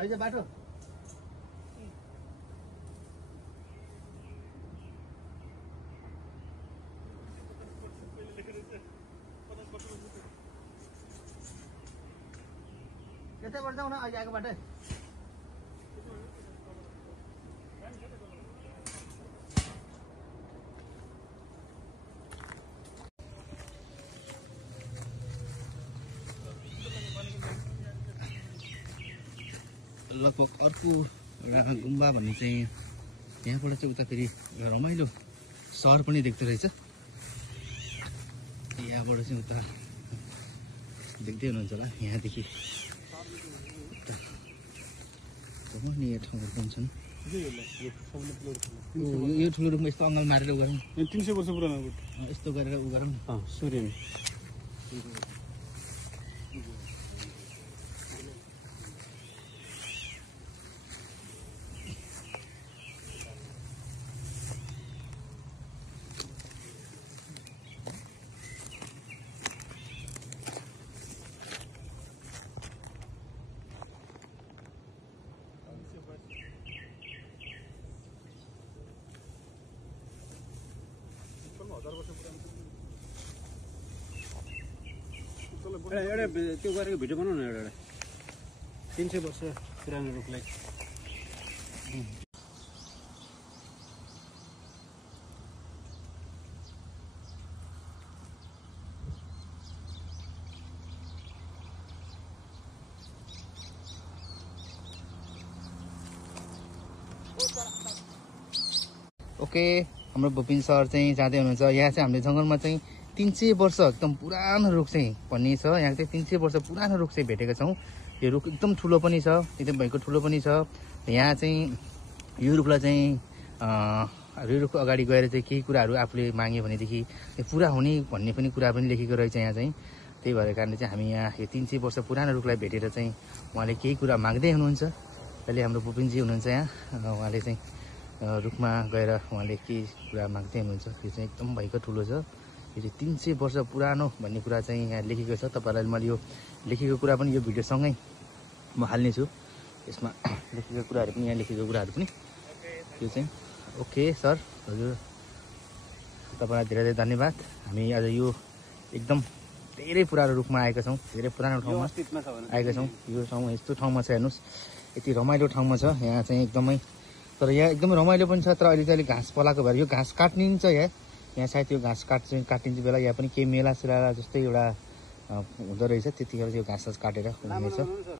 रहेछ बाटो यतैबाट जाउँ न अघि आएको बाटो लगभग अर्को एउटा गुम्बा भन्ने चाहिँ यहाँबाट चाहिँ उता फेरि रमाइलो सहर पनि देख्दो रहेछ यहाँबाट चाहिँ उता देख्दै हुनुहुन्छ होला यहाँदेखि उता रमणीय ठाउँहरू पनि छन् यो ठुलो रुखमा यस्तो अङ्गाल मारेर उ गरौँ 300 वर्ष पुरानो यस्तो गरेर उ गरौँ सूर्य एउटा त्यो गरेको भिडियो बनाउन एउटा 300 वर्ष पुरानो रुखलाई ओके हाम्रो भुपिन सर चाहिँ जाँदै हुनुहुन्छ यहाँ चाहिँ हामीले जङ्गलमा चाहिँ 300 वर्ष एकदम पुरानो रुख चाहिँ भन्ने छ यहाँ चाहिँ 300 वर्ष पुरानो रुख चाहिँ भेटेका छौँ यो रुख एकदम ठुलो पनि छ एकदम भएको ठुलो पनि छ यहाँ चाहिँ यो रुखलाई चाहिँ यो रुखको अगाडि गएर चाहिँ केही कुराहरू आफूले माग्यो भनेदेखि त्यो पुरा हुने भन्ने पनि कुरा पनि लेखेको रहेछ यहाँ चाहिँ त्यही भएर कारणले चाहिँ हामी यहाँ यो 300 वर्ष पुरानो रुखलाई भेटेर चाहिँ उहाँले केही कुरा माग्दै हुनुहुन्छ अहिले हाम्रो भुपिनजी हुनुहुन्छ यहाँ उहाँले चाहिँ रुखमा गएर उहाँले के कुरा माग्दै हुनुहुन्छ यो चाहिँ एकदम भएको ठुलो छ यो चाहिँ 300 वर्ष पुरानो भन्ने कुरा चाहिँ यहाँ लेखेको छ तपाईँहरूलाई मैले यो लेखेको कुरा पनि यो भिडियोसँगै म हाल्नेछु यसमा लेखेको कुराहरू पनि यहाँ लेखेको कुराहरू पनि यो चाहिँ ओके सर हजुर तपाईँलाई धेरै धेरै धन्यवाद हामी आज यो एकदम धेरै पुरानो रुखमा आएका छौँ धेरै पुरानो ठाउँमा आएका छौँ यो ठाउँ यस्तो ठाउँमा छ हेर्नुहोस् यति रमाइलो ठाउँमा छ यहाँ चाहिँ एकदमै तर यहाँ एकदमै रमाइलो पनि छ तर अहिले चाहिँ अलिक घाँस पलाएको भएर यो घाँस काटिन्छ यहाँ सायद यो घाँस काटिन्छ बेला यहाँ पनि केही मेला सेला जस्तै एउटा हुँदो रहेछ त्यतिखेर यो घाँस काटेर हुनेछ